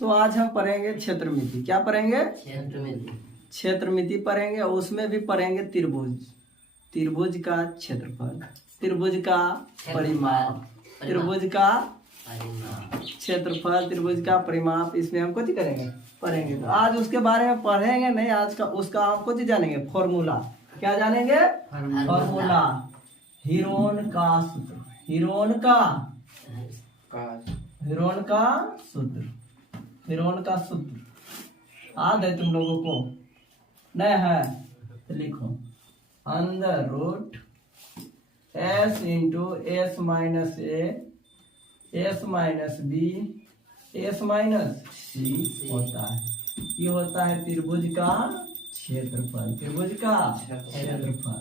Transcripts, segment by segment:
तो आज हम पढ़ेंगे क्षेत्रमिति। क्या पढ़ेंगे? क्षेत्रमिति। क्षेत्रमिति पढ़ेंगे और उसमें भी पढ़ेंगे त्रिभुज, त्रिभुज का क्षेत्रफल, त्रिभुज का परिमाप, त्रिभुज का क्षेत्रफल, त्रिभुज का परिमाप। इसमें हम कुछ करेंगे, पढ़ेंगे। तो आज उसके बारे में पढ़ेंगे नहीं, आज का उसका हम कुछ जानेंगे, फॉर्मूला। क्या जानेंगे? फॉर्मूला। हीरोन का सूत्र, हीरोन का सूत्र, हीरोन का सूत्र याद है तुम लोगों को? नहीं है तो लिखो, under root S into S minus A S minus B S minus C होता है। ये होता है त्रिभुज का क्षेत्रफल, त्रिभुज का क्षेत्रफल।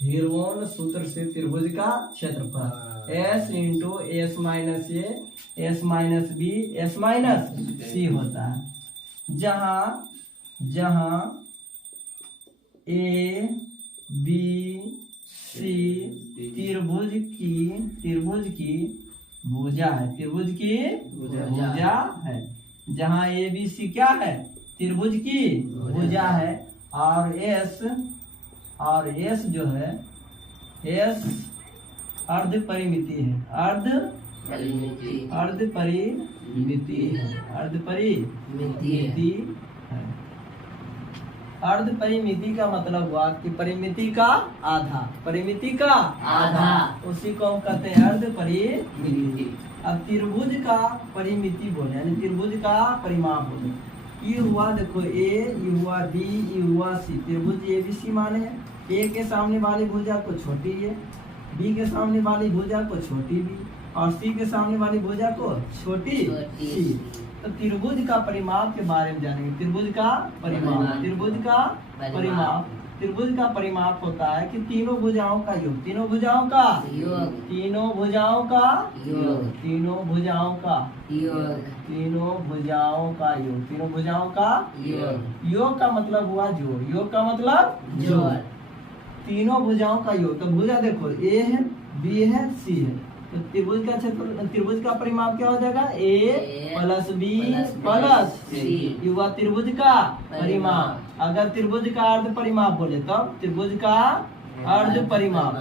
हीरोन सूत्र से त्रिभुज का क्षेत्रफल S into S minus A S minus B S minus C होता है। जहां ए बी सी त्रिभुज की भुजा है, त्रिभुज की भुजा है। जहां ए बी सी क्या है? त्रिभुज की भुजा है। और एस जो है, एस अर्ध परिमिति है, अर्ध परिमिति है, अर्ध परिमिति है। अर्ध परिमिति का मतलब हुआ कि परिमिति का आधा, परिमिति का आधा, उसी को हम कहते हैं अर्ध परिमिति। अब त्रिभुज का परिमिति बोले यानी त्रिभुज का परिमाप बोले। ये हुआ देखो ए, ये हुआ बी, ये हुआ सी। त्रिभुज ए बी सी माने हैं। ए के सामने वाली भुजा को छोटी है, बी के सामने वाली भुजा को छोटी बी, और सी के सामने वाली भुजा को छोटी सी। तो त्रिभुज का परिमाप के बारे में जानेंगे। त्रिभुज का परिमाप, त्रिभुज का परिमाप, त्रिभुज का परिमाप होता है कि तीनों भुजाओं का योग, तीनों भुजाओं का योग, तीनों भुजाओं का योग, तीनों भुजाओं का योग, तीनों भुजाओं का योग, तीनों भुजाओं का योग। योग का मतलब हुआ जोड़, योग का मतलब जोड़। तीनों भुजाओं का योग। तो भुजा देखो ए है, बी है, सी है। तो त्रिभुज का क्षेत्र, त्रिभुज का परिमाप क्या हो जाएगा? ए प्लस बी प्लस सी। ये हुआ त्रिभुज का परिमाप। अगर त्रिभुज का अर्ध परिमाप बोले तब त्रिभुज का अर्ध परिमाप,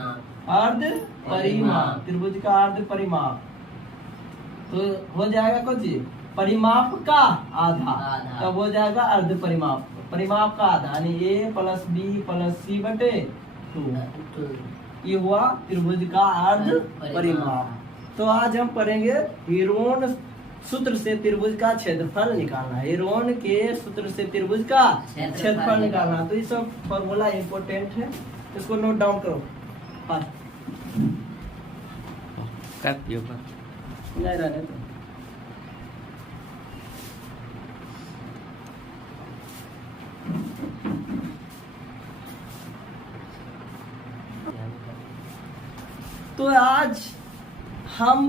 अर्ध परिमाप, त्रिभुज का अर्ध परिमाप तो हो जाएगा कुछ परिमाप का आधा, तब हो जाएगा अर्ध परिमाप। परिमाप का आधा यानी ए प्लस बी प्लस सी बटे 2। ये हुआ त्रिभुज का अर्ध परिमाप। तो आज हम पढ़ेंगे हीरोन सूत्र से त्रिभुज का क्षेत्रफल निकालना। हीरोन के सूत्र से त्रिभुज का क्षेत्रफल निकालना। तो ये सब फॉर्मूला इम्पोर्टेंट है, इसको नोट डाउन करो। नहीं रहने तो तो आज हम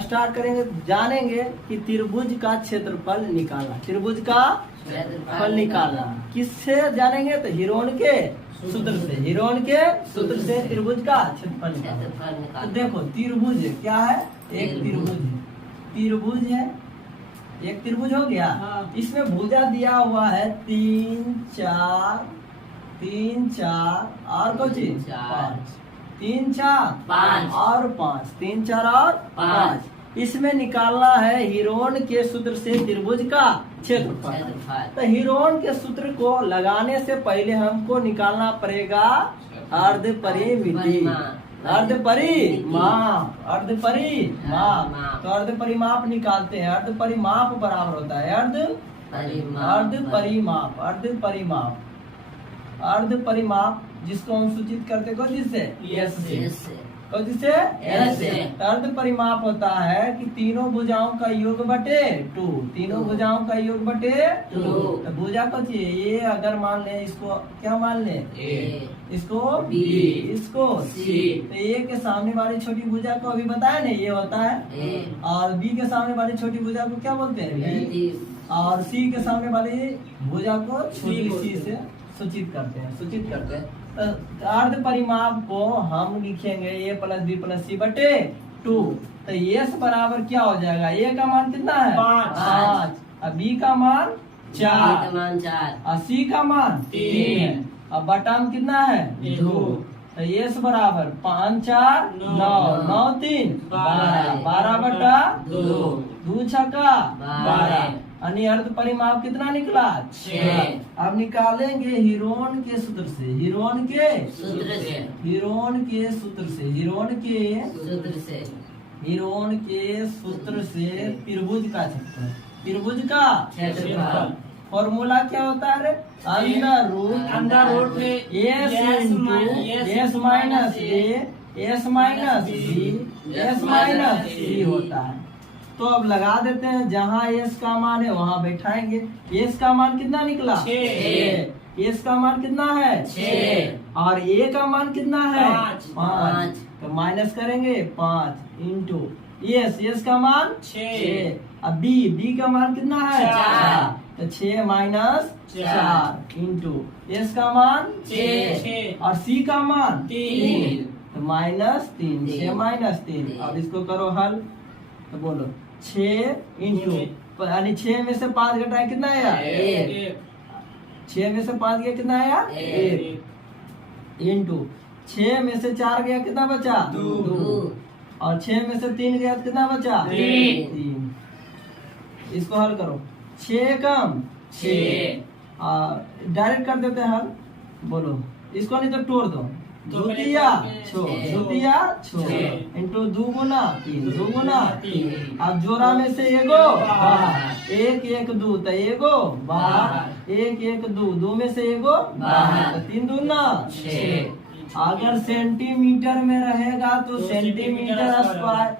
स्टार्ट करेंगे, जानेंगे कि त्रिभुज का क्षेत्रफल निकालना। त्रिभुज का क्षेत्रफल निकालना किससे जानेंगे? तो हीरोन के सूत्र से, हीरोन के सूत्र से त्रिभुज का क्षेत्रफल निकालना। तो देखो त्रिभुज क्या है? एक त्रिभुज है, त्रिभुज है, एक त्रिभुज हो गया। इसमें भुजा दिया हुआ है 3 4 3 4 और कुछ 5, 3 4 5 और 5, 3 4 और 5। इसमें निकालना है हीरोन के सूत्र से त्रिभुज का क्षेत्रफल। तो हीरोन के सूत्र को लगाने से पहले हमको निकालना पड़ेगा अर्ध परिमिति, अर्ध परिमाप, अर्ध परिमाप। तो अर्ध परिमाप निकालते हैं। अर्ध परिमाप बराबर होता है अर्ध परिमाप, अर्ध परिमाप, अर्ध परिमाप जिसको हम सूचित करते को जिससे एस से, तो जिससे एस से। अर्ध परिमाप होता है कि तीनों भुजाओं का योग बटे 2, तीनों भुजाओं का योग बटे 2। तो भुजा को चाहिए ये, अगर मान ले इसको क्या मान ले ए, इसको बी, इसको सी। तो ए के सामने वाली छोटी भुजा को अभी बताया नहीं, ये होता है ए। और बी के सामने वाली छोटी भुजा को क्या बोलते हैं? बी। और सी के सामने वाली भुजा को छोटी सी से सूचित करते हैं। अर्ध परिमाप को हम लिखेंगे a प्लस बी प्लस सी बटे 2। तो एस बराबर क्या हो जाएगा, ए का मान कितना है 5, अब बी का मान 4 और सी का मान 3 है। अब बटा में कितना है 2, तो एस बराबर 5 4 9 9 3 12 बटा 2 छक्का 12 यानी अर्ध परिमाप कितना निकला 6। अब निकालेंगे हीरोन के सूत्र से, हीरोन के सूत्र से त्रिभुज का क्षेत्रफल, फॉर्मूला क्या होता है, under root S minus A S minus B S minus C होता है। तो अब लगा देते हैं, जहाँ एस का मान है वहाँ बैठाएंगे। एस का मान कितना निकला 6, एस का मान कितना है 6 और ए का मान कितना है 5, तो माइनस करेंगे 5 इंटू एस का मान 6, अब बी का मान कितना है 4, तो 6 माइनस 4 इंटू एस का मान 6 और सी का मान 3, तो माइनस 3 6 माइनस 3। अब इसको करो हल, तो बोलो 6 इंटू यानी 6 में से 5 घटाए कितना आया 1, 6 में से 5 गया कितना आया 1 इंटू 6 में से 4 गया कितना बचा 2 और 6 में से 3 गया कितना बचा 3। इसको हल करो, 6 कम 6 डायरेक्ट कर देते हैं हल, बोलो इसको नहीं तो तोड़ दो, द्वितीया छो इंटू 2 गुना 3 अब जोड़ा में से एगो 1 1 2 तो एगो 1 1 2 में से एगो 3 दूना 6। अगर सेंटीमीटर में रहेगा तो सेंटीमीटर स्क्वायर,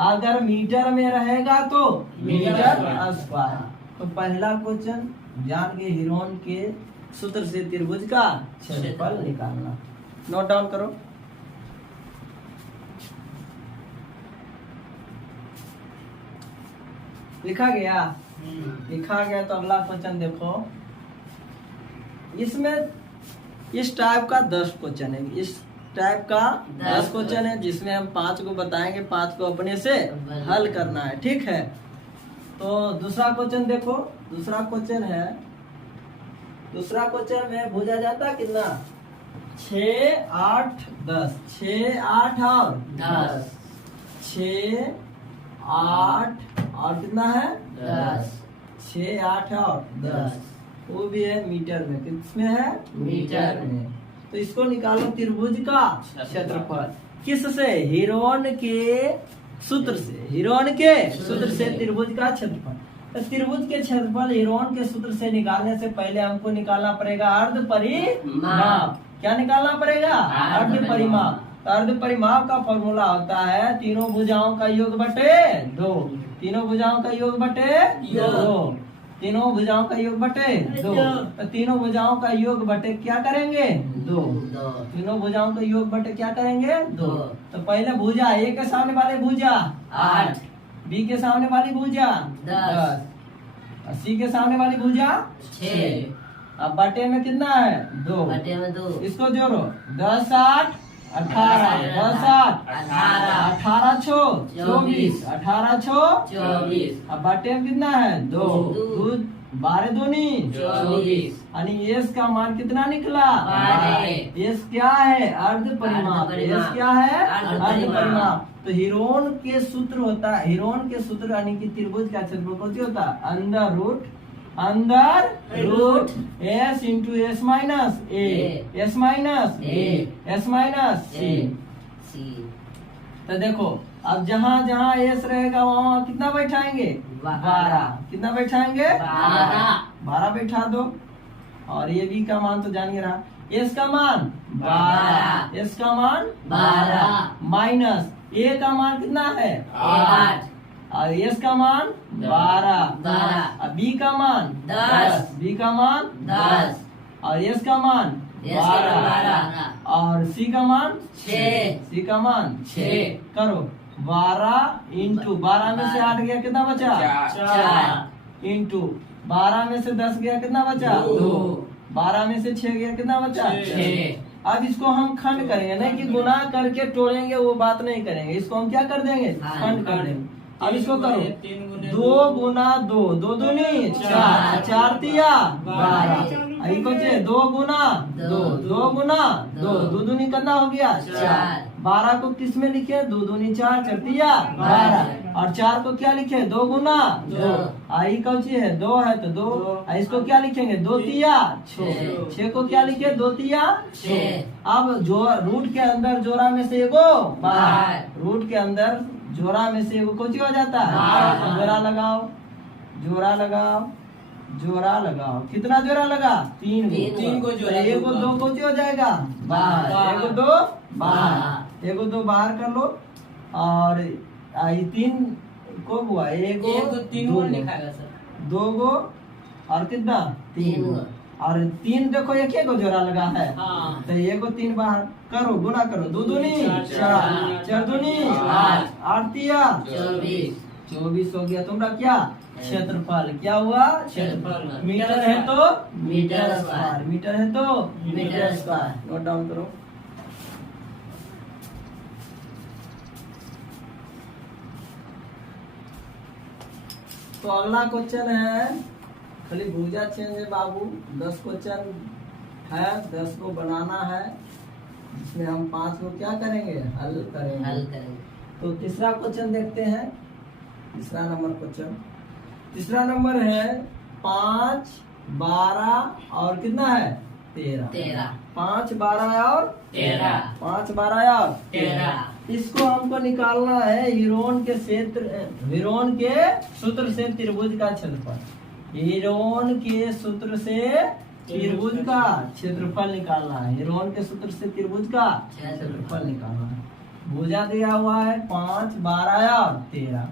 अगर मीटर में रहेगा तो मीटर स्क्वायर। तो पहला क्वेश्चन जान के हीरोन के सूत्र से त्रिभुज का क्षेत्रफल निकालना, नोट डाउन करो। लिखा गया तो अगला क्वेश्चन देखो, इसमें इस टाइप का 10 क्वेश्चन है, इस टाइप का 10 क्वेश्चन है जिसमें हम 5 को बताएंगे, 5 को अपने से हल करना है, ठीक है। तो दूसरा क्वेश्चन देखो, दूसरा क्वेश्चन में भुजा जाता कितना 6 8 10 6 8 और 10 6 8 और कितना है 10 6 8 और 10 वो भी है मीटर में, किसमें है मीटर में। तो इसको निकालो त्रिभुज का क्षेत्रफल, किससे हीरोन के सूत्र से त्रिभुज का क्षेत्रफल। तो त्रिभुज के क्षेत्रफल हीरोन के सूत्र से निकालने से पहले हमको निकालना पड़ेगा अर्ध परिमाप। क्या निकालना पड़ेगा अर्ध परिमाप। तो अर्ध परिमाप का फॉर्मूला होता है तीनों भुजाओं का योग बटे 2, तीनों भुजाओं का योग बटे 2, तीनों भुजाओं का योग बटे 2। तो तीनों भुजाओं का योग बटे क्या करेंगे 2, तीनों भुजाओं का योग बटे क्या करेंगे 2। तो पहले भुजा ए के सामने वाले भुजा 8, बी के सामने वाली भुजा 10, सी के सामने वाली भुजा 6। अब बटे में कितना है 2, बटे में 2, इसको जोड़ो 10 8 18 10 8 18 छो 24 18 छो 24। अब बटे में कितना है 2 12 दूनी 24 यानी एस का मान कितना निकला 12। एस क्या है अर्ध परिमाप, एस क्या है अर्ध परिमाप। तो हीरोन के सूत्र होता है, हीरोन के सूत्र यानी कि त्रिभुज का क्षेत्रफल क्या होता है under root S into S minus A S minus C. तो देखो अब जहाँ जहाँ एस रहेगा वहाँ कितना बैठाएंगे 12, कितना बैठाएंगे 12 बैठा दो। और ये बी का मान तो जानिए रहा, एस का मान 12, एस का मान 12 माइनस ए का मान कितना है 8 और एस का मान 12, बी का मान 10, बी का मान 10 और एस का मान 12 और सी का मान 6, सी का मान 6। करो 12 इंटू 12 में से 8 गया कितना बचा 4 इंटू 12 में से 10 गया कितना बचा 2, 12 में से 6 गया कितना बचा 6 अब इसको हम खंड करेंगे, नहीं कि गुना करके तोड़ेंगे, वो बात नहीं करेंगे। इसको हम क्या कर देंगे, खंड कर देंगे। अब इसको करो, 2 गुना 2, 2 दूनी 4, 4 तिया 12। आई को 2 गुना 2, 2 गुना 2, 2 दूनी कितना हो गया 4। 12 को किस में लिखे, 2 दूनी 4, 4 तिया 12। और 4 को क्या लिखे, 2 गुना 2। आई कौन सी है, 2 है तो 2। इसको क्या लिखेंगे, 2 तिया 6। 6 को क्या लिखे, 2 तिया 6। अब जो रूट के अंदर जोड़ा में से एगो बाहर, रूट के अंदर जोड़ा में से एगो कौन सी हो जाता है, जोड़ा लगाओ, जोड़ा लगाओ, जोड़ा लगाओ। कितना जोड़ा लगा, 3 को जोड़ा। एगो 2 कौन सी हो जाएगा, बाहर। एगो 2 बाहर, एगो 2 बाहर कर लो। और 3 को हुआ, एगो 3 गो लिखाएगा सर, 2 गो और कितना 3। और 3 देखो एक गो जोड़ा लगा है, तो एगो 3 बाहर करो, गुना करो, 2 दूनी 4, 4 दूनी 8, 8 तिया 24 हो गया तुम्हारा क्या, क्षेत्रफल। क्या हुआ, क्षेत्रफल। मीटर है तो मीटर स्क्वायर, मीटर है तो मीटर स्क्वायर। नोट डाउन करो। तो अगला क्वेश्चन है, खाली भुजा चेंज है बाबू। 10 क्वेश्चन है, 10 को बनाना है, जिसमें हम 5 को क्या करेंगे, हल करेंगे। तो तीसरा क्वेश्चन देखते हैं। तीसरा नंबर क्वेश्चन, तीसरा नंबर है 5, 12 और कितना है 13। 5, 12 और 13, 5, 12 और 13। इसको हमको निकालना है हीरोन के क्षेत्र, हीरोन के सूत्र से त्रिभुज का क्षेत्रफल। हीरोन के सूत्र से त्रिभुज का क्षेत्रफल निकालना है। हीरोन के सूत्र से त्रिभुज का क्षेत्रफल निकालना है। भुजा दिया हुआ है 5, 12 और 13।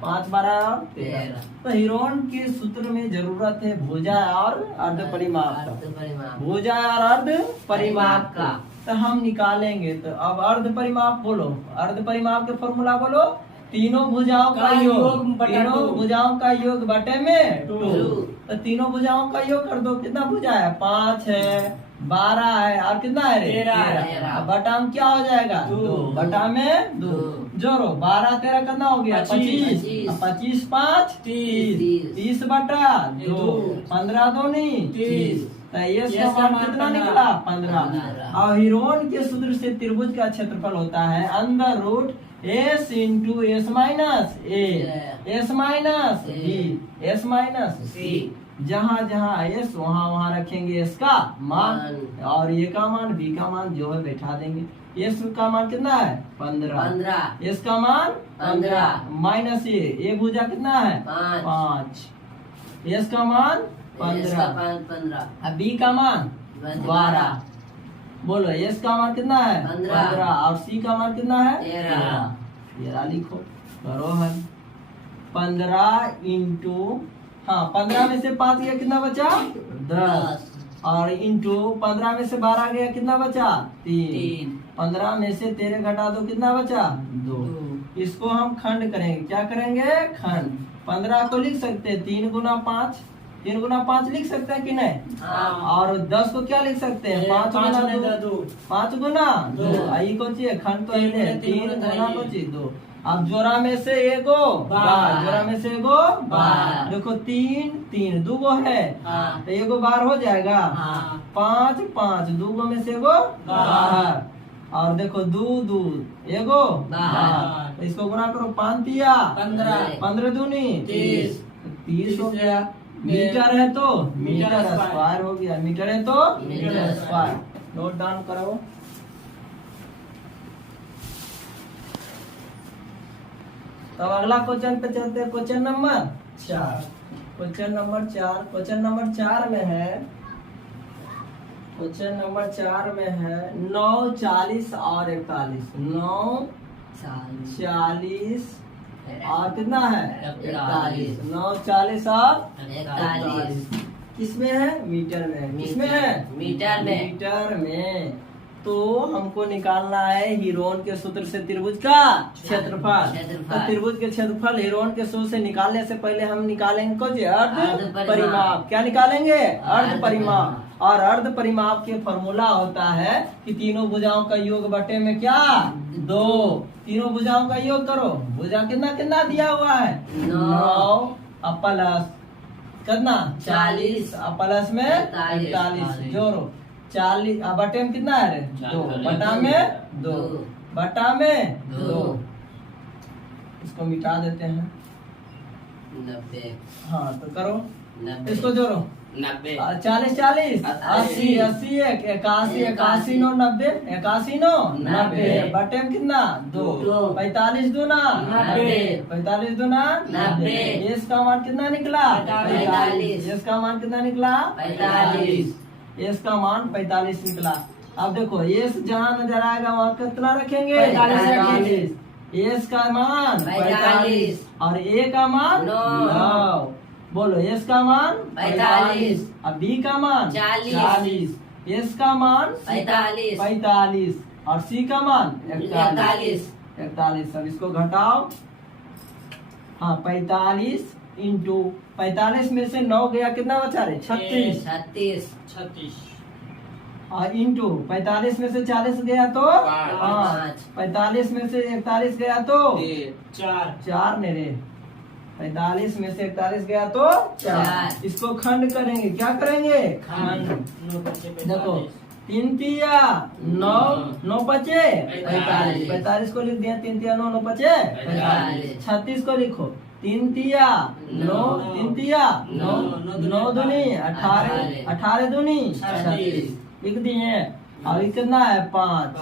5, 12 और 13। तो हीरोन के सूत्र में जरूरत है भुजा और अर्ध परिमाप का, भुजा और अर्ध परिमाप का। तो हम निकालेंगे। तो अब अर्ध परिमाप बोलो, अर्ध परिमाप के फॉर्मूला बोलो, तीनों भुजाओं का योग, तीनों भुजाओं का योग बटे में 2। तो तीनों भुजाओं का योग कर दो, कितना भुजा है, 5 है, 12 है और कितना है 13। बटा में क्या हो जाएगा, 2, बटा में 2। जोड़ो, 12 13 कितना हो गया, 25, 25 5 30, 30 बटा 2, 15 दूनी 30। तो ये कितना निकला, 15। और हीरोन के सूत्र से त्रिभुज का क्षेत्रफल होता है under root S into S minus A, S minus B, S minus C। जहाँ जहाँ S वहाँ वहाँ रखेंगे S का मान, और A का मान, B का मान जो है बैठा देंगे। S का मान कितना है 15, S का मान 15 माइनस A भुजा कितना है 5, S का मान 15, अब B का मान 12। बोलो S का मान कितना है 15 और C का मान कितना है 13। लिखो, करो हल। 15 इंटू, हाँ 15 में से 5 गया कितना बचा 10, और इंटू 15 में से 12 गया कितना बचा 3, 15 में से 13 घटा दो कितना बचा 2। इसको हम खंड करेंगे, क्या करेंगे खंड। 15 को लिख सकते हैं 3 गुना 5, 3 गुना 5 लिख सकते हैं कि नहीं। और 10 को क्या लिख सकते हैं 5 गुना 2, 5 गुना 2। आई को चाहिए खंड तो 3 गुना को चाहिए 2। अब जोड़ा में से एगो बार, जोड़ा में से एगो बार। देखो 3 3 2 गो है, तो एगो बार हो जाएगा। 5 5 2 गो में से एगो बाहर। और देखो 2 2 एगो बाहर। तो इसको गुना करो, 5 तिया 15, 15 दूनी 30 हो गया। मीटर है तो मीटर स्क्वायर हो गया, मीटर है तो मीटर स्क्वायर। नोट डाउन करो। तो अगला क्वेश्चन पे चलते हैं, question number 4। Question number 4, question number 4 में है, क्वेश्चन नंबर 4 में है 9 40 और 41। 9 40 और कितना है 41। 9 40 और 41 किसमें है, मीटर में। किसमें है, मीटर में। मीटर में। तो हमको निकालना है हीरोन के सूत्र से त्रिभुज का क्षेत्रफल। तो त्रिभुज के क्षेत्रफल हीरोन के सूत्र से निकालने से पहले हम निकालेंगे कुछ अर्ध परिमाप। क्या निकालेंगे, अर्ध परिमाप। और अर्ध परिमाप के फॉर्मूला होता है कि तीनों भुजाओं का योग बटे में क्या 2। तीनों भुजाओं का योग करो, भुजा कितना कितना दिया हुआ है 9 प्लस कितना 40 प्लस में 45 जोड़ो 40 बटे में कितना है 2 बटा में 2 बटा में 2। इसको मिटा देते हैं 90। हाँ तो करो 90। इसको जोड़ो 90 40 40 80 80 81 81 9 90 81 9 90 बटे में कितना 2 45 दूना 90 45 दूना 90। इसका मान कितना निकला 45। इसका मान कितना निकला 45। इसका मान 45 निकला। अब देखो ये जहाँ नजर आएगा वहाँ कितना रखेंगे 45। एस का मान 45 और ए का मान 9। बोलो एस का मान 45 और बी का मान 40। एस का मान 45 और सी का मान 41। अब इसको घटाओ। हाँ 45 इंटू 45 में से 9 गया कितना बचा रे 36 और इंटू 45 में से 40 गया तो 5। 45 में से 41 गया तो 4 ने रे 45 में से 41 गया तो 4। इसको खंड करेंगे, क्या करेंगे खंड। देखो 3 तिया 9 9 पचे 45 को लिख दिया 3 तिया 9 9 पचे 36 को लिखो 3 तिया 9 3 तिया 9 9 दूनी 18 18 दूनी 36 लिख दिए। अभी कितना है 5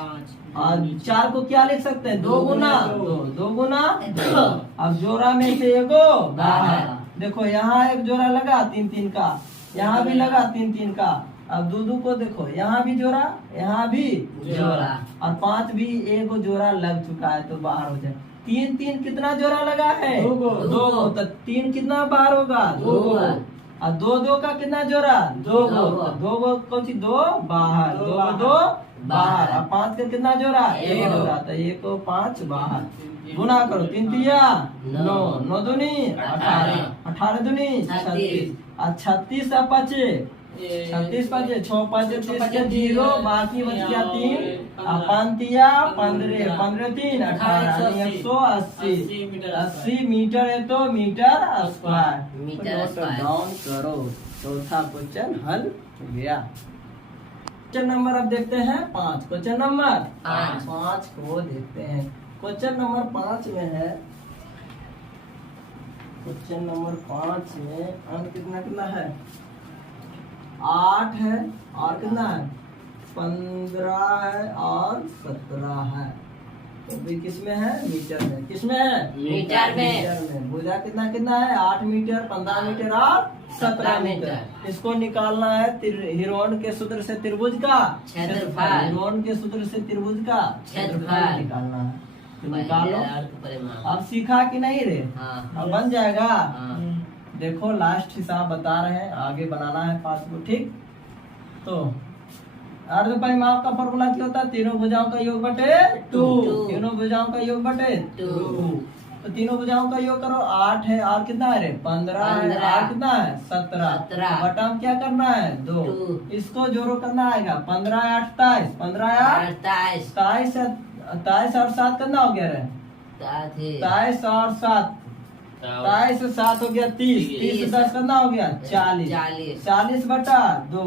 और 4 को क्या लिख सकते हैं 2 गुना 2 गुना 2। अब जोड़ा में से एगो बाहर। देखो यहाँ एक जोड़ा लगा 3 3 का, यहाँ भी लगा 3 3 का। अब 2 2 को देखो यहाँ भी जोड़ा यहाँ भी जोड़ा और 5 भी एगो जोड़ा लग चुका है तो बाहर हो जाए। 3 3 कितना जोड़ा लगा है 2 तो 3 कितना बाहर होगा 2 और 2 2 का कितना जोड़ा 2 गो कौन सी 2 बाहर 2 बाहर और 5 का कितना जोड़ा 1 जोड़ा तो 1 को 5 बाहर। गुना करो 3 तिया 9 9 दूनी 18 18 दूनी 36 और 36 और 5 36 5 6 5 30 के 0 बाकी बच गया 3 और 5 तिया 15 15 3 18 180 मीटर है तो मीटर स्क्वायर। डाउन करो। चौथा क्वेश्चन हल हो गया। क्वेश्चन नंबर अब देखते हैं 5। क्वेश्चन नंबर 5 को देखते हैं। क्वेश्चन नंबर 5 में है, क्वेश्चन नंबर 5 में अंक कितना कितना है 8 है और कितना है 15 है और 17 है। तो भी किसमें है मीटर में। किसमें है मीटर में। मीटर में। भुजा कितना कितना है 8 मीटर 15 मीटर और 17 मीटर। इसको निकालना है हिरोन के सूत्र से त्रिभुज का क्षेत्रफल। हिरोन के सूत्र से त्रिभुज का क्षेत्रफल निकालना है तो निकालो। अब सीखा कि नहीं रे अब बन जाएगा। देखो लास्ट हिसाब बता रहे हैं, आगे बनाना है 5 को। ठीक तो अर्ध परिमाप का फॉर्मूला क्या होता है तीनों भुजाओं का योग बटे 2। तीनों भुजाओं का योग बटे 2 तो तीनों भुजाओं का योग करो 8 है और कितना है रे 15 है और कितना है 17 बटा में क्या करना है 2। इसको जोड़ो करना आएगा 15 8 23 15 8 27 और 7 कितना हो गया रे 27 और 7 27 से 7 हो गया 30 30 से 10 कितना हो गया 40 40 बटा 2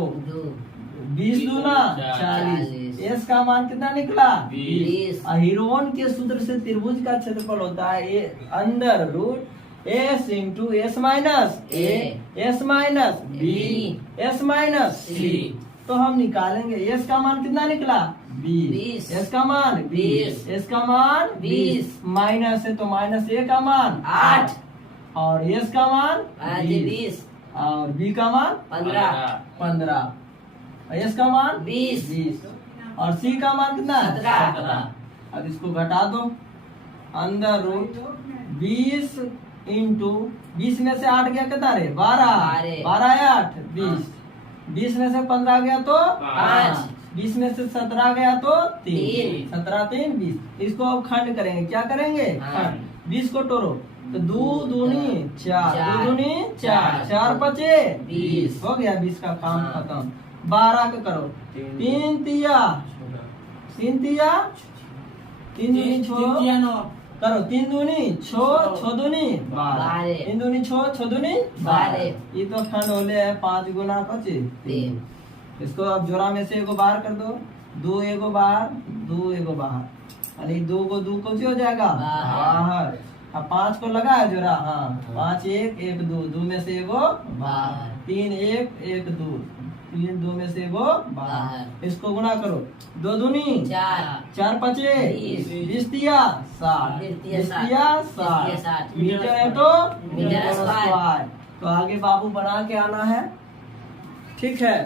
20 दूना 40। एस का मान कितना निकला 20। हिरोन के सूत्र से त्रिभुज का क्षेत्रफल होता है under root S into S minus S minus B S minus C. तो हम निकालेंगे एस का मान कितना निकला 20। एस का मान 20। एस का मान 20 माइनस है तो माइनस ए का मान 8 और एस का मान 20 और बी का मान 15 एस का मान 20 और सी का मान कितना 17। अब इसको घटा दो अंदर रूट 20 इंटू 20 में से 8 गया कितना रे 12 12 8 20 20 में से 15 गया तो 5 20 में से 17 गया तो 3 17 3 20। इसको अब खंड करेंगे, क्या करेंगे खंड। 20 को तोड़ो तो 2 दूनी 4 2 दूनी 4 4 5 20 हो गया 20 का काम खत्म। 12 का करो। 3 तिया 3 तिया 3 दूनी छो करो। 3 दूनी छो 6 दूनी 12। 3 दूनी छो 6 दूनी 12। ये तो खंड होले है 5 गुना 3। इसको अब जोड़ा में से एगो बाहर कर दो। 2 एगो बाहर 2 एगो बाहर, यानी 2 को 2 को हो जाएगा बाहर। अब 5 को लगा है जोड़ा। हाँ 5 1 1 2 2 में से एगो बाहर। 3 1 1 2 3 2 में से एगो बाहर। इसको गुणा करो। 2 दूनी 4 5 20 तिया 60 20 तिया 60 मीटर है तो मीटर स्क्वायर। तो आगे बाबू बना के आना है, ठीक है।